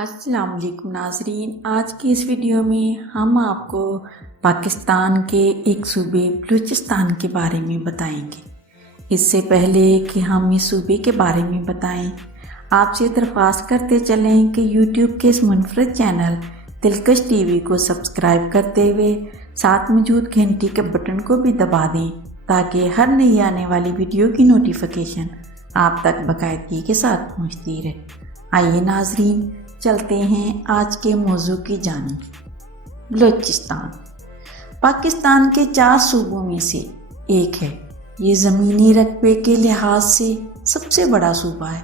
السلام علیکم ناظرین، آج کی اس ویڈیو میں ہم آپ کو پاکستان کے ایک صوبے بلوچستان کے بارے میں بتائیں گے۔ اس سے پہلے کہ ہم اس صوبے کے بارے میں بتائیں، آپ سے درخواست کرتے چلیں کہ یوٹیوب کے اس منفرد چینل دلکش ٹی وی کو سبسکرائب کرتے ہوئے ساتھ موجود گھنٹی کے بٹن کو بھی دبا دیں تاکہ ہر نئی آنے والی ویڈیو کی نوٹیفیکیشن آپ تک باقاعدگی کے ساتھ پہنچتی رہے۔ آئیے ناظرین، چلتے ہیں آج کے موضوع کی جانب۔ بلوچستان پاکستان کے 4 صوبوں میں سے ایک ہے۔ یہ زمینی رقبے کے لحاظ سے سب سے بڑا صوبہ ہے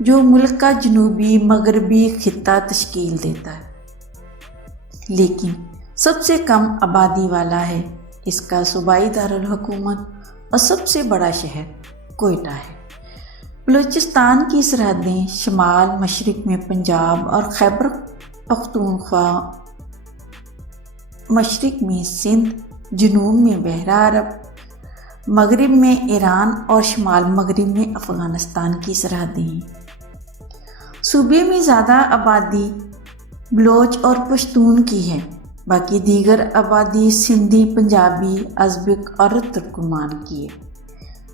جو ملک کا جنوبی مغربی خطہ تشکیل دیتا ہے، لیکن سب سے کم آبادی والا ہے۔ اس کا صوبائی دارالحکومت اور سب سے بڑا شہر کوئٹہ ہے۔ بلوچستان کی سرحدیں شمال مشرق میں پنجاب اور خیبر پختونخوا، مشرق میں سندھ، جنوب میں بحیرہ عرب، مغرب میں ایران اور شمال مغرب میں افغانستان کی سرحدیں ہیں۔ صوبے میں زیادہ آبادی بلوچ اور پشتون کی ہے، باقی دیگر آبادی سندھی، پنجابی، ازبک اور ترکمان کی ہے۔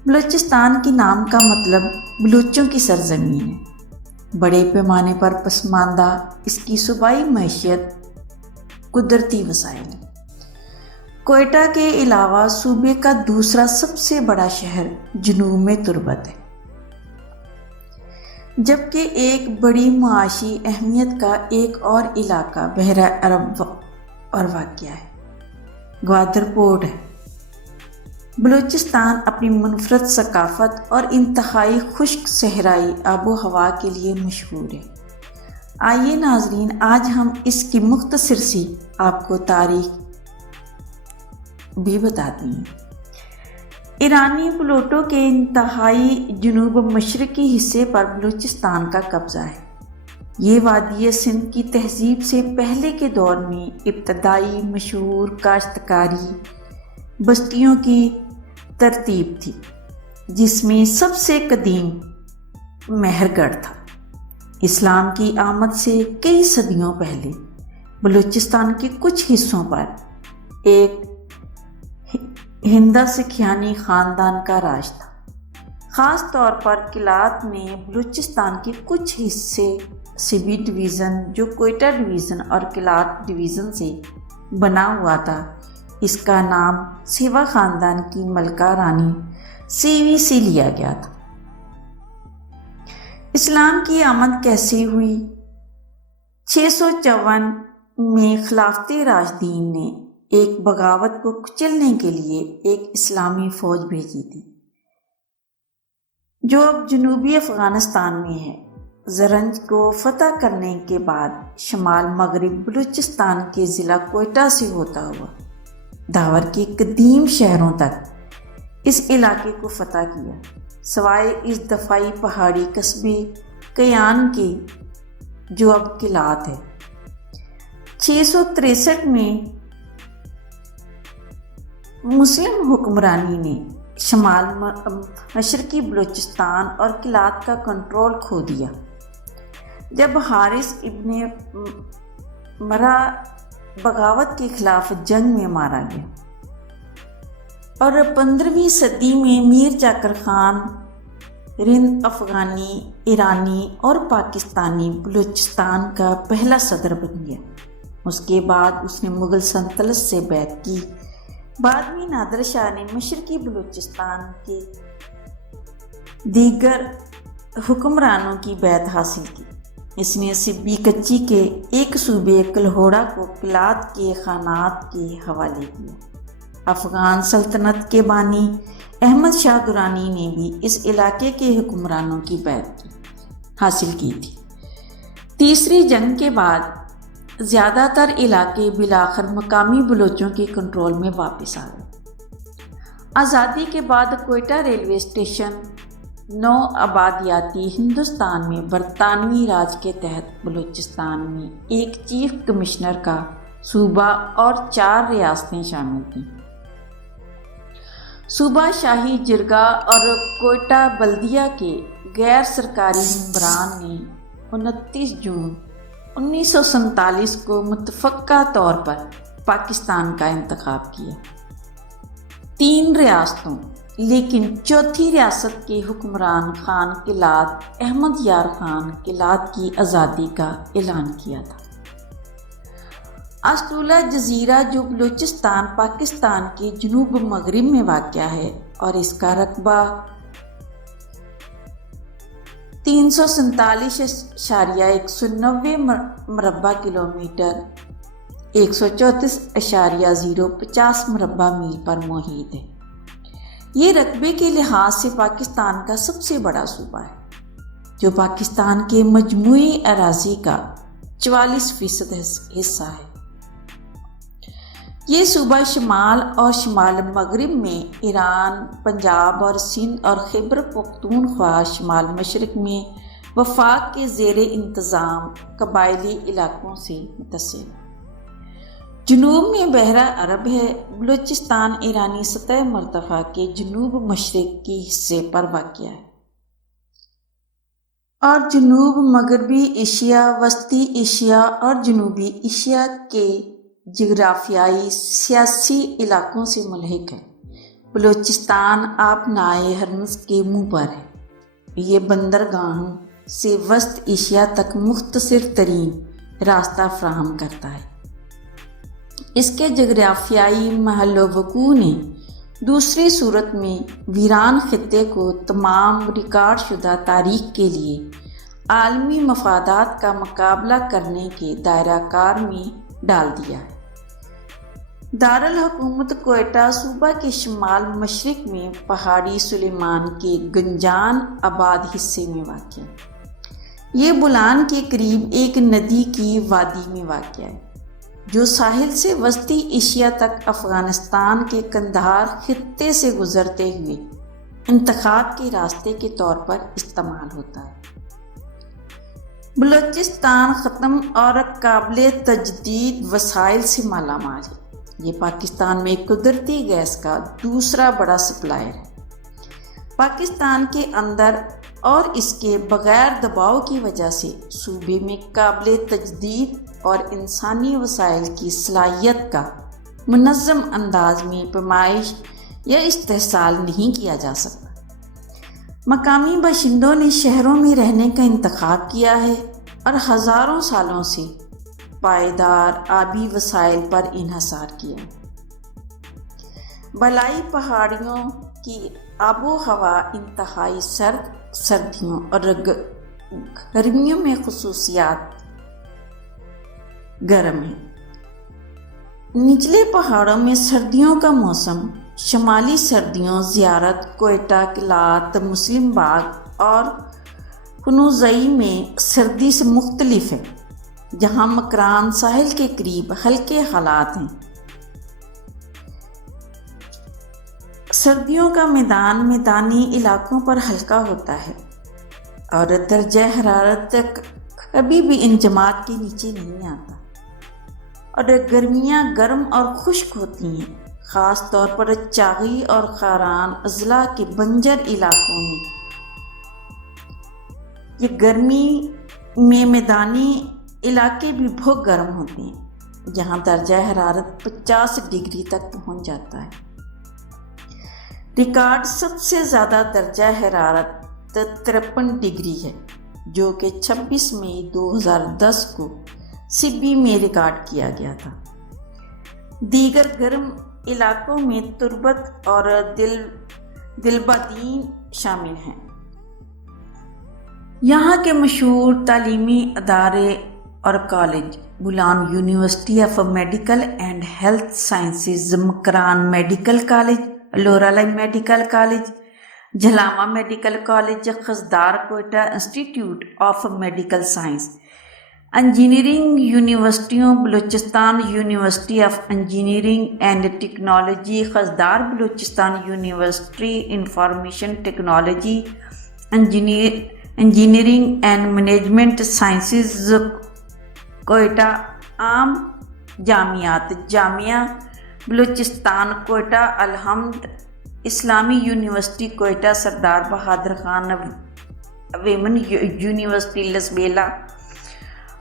بلوچستان کے نام کا مطلب بلوچوں کی سرزمین ہے۔ بڑے پیمانے پر پسماندہ اس کی صوبائی معیشت قدرتی وسائل ہے۔ کوئٹہ کے علاوہ صوبے کا دوسرا سب سے بڑا شہر جنوب میں تربت ہے، جبکہ ایک بڑی معاشی اہمیت کا ایک اور علاقہ بحیرہ عرب اور واقع ہے، گوادر پورٹ ہے۔ بلوچستان اپنی منفرد ثقافت اور انتہائی خشک صحرائی آب و ہوا کے لیے مشہور ہے۔ آئیے ناظرین، آج ہم اس کی مختصر سی آپ کو تاریخ بھی بتاتے ہیں۔ ایرانی پلوٹوں کے انتہائی جنوب مشرقی حصے پر بلوچستان کا قبضہ ہے۔ یہ وادی سندھ کی تہذیب سے پہلے کے دور میں ابتدائی مشہور کاشتکاری بستیوں کی ترتیب تھی، جس میں سب سے قدیم مہر گڑھ تھا۔ اسلام کی آمد سے کئی صدیوں پہلے بلوچستان کے کچھ حصوں پر ایک ہندا سکھیانی خاندان کا راج تھا۔ خاص طور پر کلات میں بلوچستان کے کچھ حصے سبی ڈویژن، جو کوئٹہ ڈویژن اور کلات ڈویژن سے بنا ہوا تھا، اس کا نام سیوا خاندان کی ملکہ رانی سیوی سے لیا گیا تھا۔ اسلام کی آمد کیسے ہوئی؟ 654 میں خلافت راشدین نے ایک بغاوت کو کچلنے کے لیے ایک اسلامی فوج بھیجی تھی، جو اب جنوبی افغانستان میں ہے۔ زرنج کو فتح کرنے کے بعد شمال مغرب بلوچستان کے ضلع کوئٹہ سے ہوتا ہوا دھاور کے قدیم شہروں تک اس علاقے کو فتح کیا، سوائے اس دفاعی پہاڑی قصبے کیان کے جو اب کلات ہے۔ 663 میں مسلم حکمرانی نے شمال مشرقی بلوچستان اور کلات کا کنٹرول کھو دیا جب حارث ابن مرہ بغاوت کے خلاف جنگ میں مارا گیا، اور 15ویں صدی میں میر جاکر خان رند افغانی، ایرانی اور پاکستانی بلوچستان کا پہلا صدر بن گیا۔ اس کے بعد اس نے مغل سلطنت سے بیعت کی۔ بعد میں نادر شاہ نے مشرقی بلوچستان کے دیگر حکمرانوں کی بیعت حاصل کی۔ اس نے سبی کچی کے ایک صوبے کلہوڑا کو کلات کے خانات کے حوالے کیا۔ افغان سلطنت کے بانی احمد شاہ درانی نے بھی اس علاقے کے حکمرانوں کی بیعت حاصل کی تھی۔ تیسری جنگ کے بعد زیادہ تر علاقے بالآخر مقامی بلوچوں کے کنٹرول میں واپس آ گئے۔ آزادی کے بعد کوئٹہ ریلوے اسٹیشن نو آبادیاتی ہندوستان میں برطانوی راج کے تحت بلوچستان میں ایک چیف کمشنر کا صوبہ اور 4 ریاستیں شامل تھیں۔ صوبہ شاہی جرگہ اور کوئٹہ بلدیہ کے غیر سرکاری ممبران نے 29 جون 1947 کو متفقہ طور پر پاکستان کا انتخاب کیا۔ 3 ریاستوں لیکن چوتھی ریاست کے حکمران خان قلات احمد یار خان قلات کی آزادی کا اعلان کیا تھا۔ اسطولہ جزیرہ جو بلوچستان پاکستان کے جنوب مغرب میں واقع ہے اور اس کا رقبہ 347.190 مربع کلومیٹر 134.050 مربع میل پر محیط ہے۔ یہ رقبے کے لحاظ سے پاکستان کا سب سے بڑا صوبہ ہے، جو پاکستان کے مجموعی اراضی کا 44% حصہ ہے۔ یہ صوبہ شمال اور شمال مغرب میں ایران، پنجاب اور سندھ اور خیبر پختونخوا شمال مشرق میں وفاق کے زیر انتظام قبائلی علاقوں سے متصل ہے۔ جنوب میں بحیرہ عرب ہے۔ بلوچستان ایرانی سطح مرتفع کے جنوب مشرق کے حصے پر واقع ہے اور جنوب مغربی ایشیا، وسطی ایشیا اور جنوبی ایشیا کے جغرافیائی سیاسی علاقوں سے ملحق ہے۔ بلوچستان آبنائے ہرمز کے منہ پر ہے۔ یہ بندرگاہوں سے وسط ایشیا تک مختصر ترین راستہ فراہم کرتا ہے۔ اس کے جغرافیائی محل وقوع نے دوسری صورت میں ویران خطے کو تمام ریکارڈ شدہ تاریخ کے لیے عالمی مفادات کا مقابلہ کرنے کے دائرہ کار میں ڈال دیا ہے۔ دارالحکومت کوئٹہ صوبہ کے شمال مشرق میں پہاڑی سلیمان کے گنجان آباد حصے میں واقع ہے۔ یہ بولان کے قریب ایک ندی کی وادی میں واقع ہے، جو ساحل سے وسطی ایشیا تک افغانستان کے قندھار خطے سے گزرتے ہوئے انتخاب کے راستے کے طور پر استعمال ہوتا ہے۔ بلوچستان ختم اور قابل تجدید وسائل سے مالا مال ہے۔ یہ پاکستان میں قدرتی گیس کا دوسرا بڑا سپلائر ہے۔ پاکستان کے اندر اور اس کے بغیر دباؤ کی وجہ سے صوبے میں قابل تجدید اور انسانی وسائل کی صلاحیت کا منظم انداز میں پیمائش یا استحصال نہیں کیا جا سکتا۔ مقامی باشندوں نے شہروں میں رہنے کا انتخاب کیا ہے اور ہزاروں سالوں سے پائیدار آبی وسائل پر انحصار کیا۔ بالائی پہاڑیوں کی آب و ہوا انتہائی سرد سردیوں اور گرمیوں میں خصوصیات گرم ہے۔ نچلے پہاڑوں میں سردیوں کا موسم شمالی سردیوں زیارت، کوئٹہ، قلات، مسلم باغ اور قنوزئی میں سردی سے مختلف ہے، جہاں مکران ساحل کے قریب ہلکے حالات ہیں۔ سردیوں کا میدان میدانی علاقوں پر ہلکا ہوتا ہے اور درجہ حرارت کبھی بھی ان جماعت کے نیچے نہیں آتا، اور گرمیاں گرم اور خشک ہوتی ہیں، خاص طور پر چاغی اور خاران اضلاع کے بنجر علاقوں میں۔ یہ گرمی میں میدانی علاقے بھی بہت گرم ہوتے ہیں، جہاں درجہ حرارت 50 ڈگری تک پہنچ جاتا ہے۔ ریکارڈ سب سے زیادہ درجہ حرارت 53 ڈگری ہے، جو کہ 26 مئی 2010 کو سبی میں ریکارڈ کیا گیا تھا۔ دیگر گرم علاقوں میں تربت اور دلبادین شامل ہیں۔ یہاں کے مشہور تعلیمی ادارے اور college Bolan university of medical and health sciences, Makran medical college, Loralai medical college, جھلاما medical college, Khuzdar Quetta institute of medical science, engineering یونیورسٹیوں Balochistan university of engineering and technology, Khuzdar Balochistan university information technology, engineering and management sciences, Quetta عام جامعات، جامعہ بلوچستان کوئٹہ، الحمد اسلامی یونیورسٹی کوئٹہ، سردار بہادر Khan women university لسبیلا،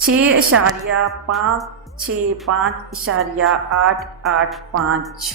6.565.885,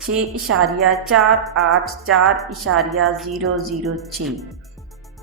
6.484.006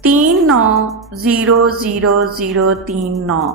39,00039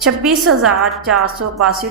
26,462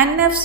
NFC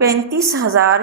35,000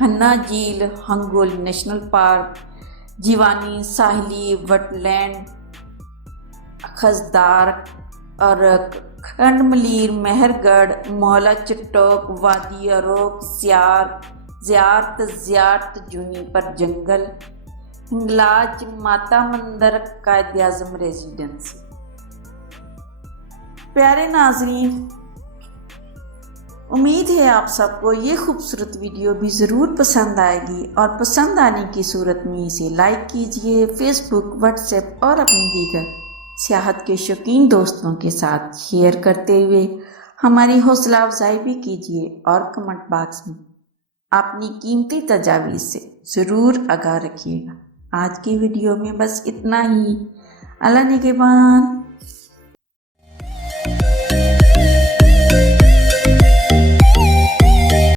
ہنا جھیل Hingol national park, Giovanni ساحلی what LAN, خزدار اور کھنڈ ملیر، مہر گڑھ، مولا چٹوک، وادی اروک، زیارت جونیپر جنگل، ہنگلاج ماتا مندر، قائد اعظم ریزیڈنسی۔ پیارے ناظرین، امید ہے آپ سب کو یہ خوبصورت ویڈیو بھی ضرور پسند آئے گی، اور پسند آنے کی صورت میں اسے لائک کیجئے، فیس بک، واٹس ایپ اور اپنی دیگر سیاحت کے شوقین دوستوں کے ساتھ شیئر کرتے ہوئے ہماری حوصلہ افزائی بھی کیجئے، اور کمنٹ باکس میں اپنی قیمتی تجاویز سے ضرور آگاہ رکھیے گا۔ آج کی ویڈیو میں بس اتنا ہی۔ اللہ نگہبان۔